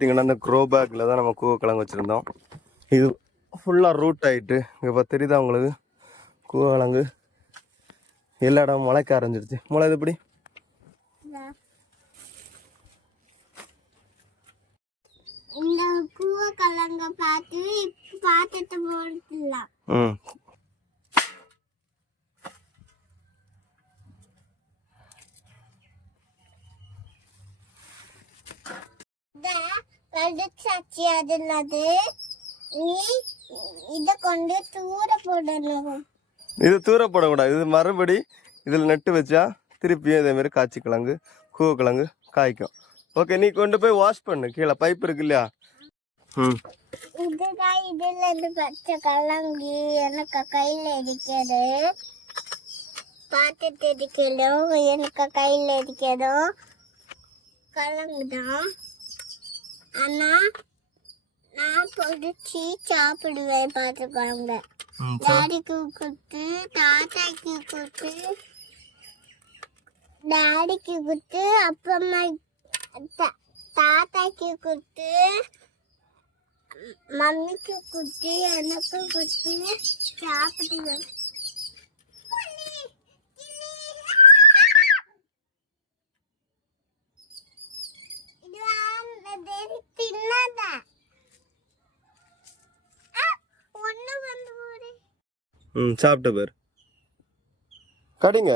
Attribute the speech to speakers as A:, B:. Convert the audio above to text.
A: பார்த்தீங்கன்னா இந்த க்ரோ பேக்கில் தான் நம்ம கூவக்கிழங்கு வச்சுருந்தோம். இது ஃபுல்லாக ரூட் ஆகிட்டு இப்போ தெரியுதா உங்களுக்கு? கூவக்கிழங்கு எல்லா இடமும் முளைக்க ஆரம்பிச்சிருச்சு. முளை இது எப்படி
B: இந்த பூவ கலங்க பார்த்து பார்த்துட்டு போடலாம்
A: ம்
B: இத கடிச்சாச்சு அதுல அது நீ இத கொண்டு தூர போடணும்
A: இது தூர போடக்கூடாது இது மறுபடி இதில் நட்டு வச்சா திருப்பியும் இதே மாதிரி காய்ச்சி கிழங்கு கூவக்கிழங்கு காய்க்கும் ஓகே நீ கொண்டு போய் வாஷ் பண்ணு கீழே பைப் இருக்கு இல்லையா ம்
B: இதுதான் இதுல இருந்து பச்சை கலங்கி எனக்கு கையில இருக்கிறது பார்த்துட்டு இருக்கணும் எனக்கு கையில இருக்கிறதும் கலங்குதான் ஆனா நான் பொடிச்சு சாப்பிடுவேன் பார்த்துக்கோங்க டாடிக்கு குத்து தாத்தாக்கு குத்து டாடிக்கு குத்து அப்புறமா தாத்தாக்கு குத்து மம்மிக்கு குத்து எனக்கு குத்து சாப்பிடுவேன்.
A: ம் சாப்பிட்ட பேர். கடிங்க.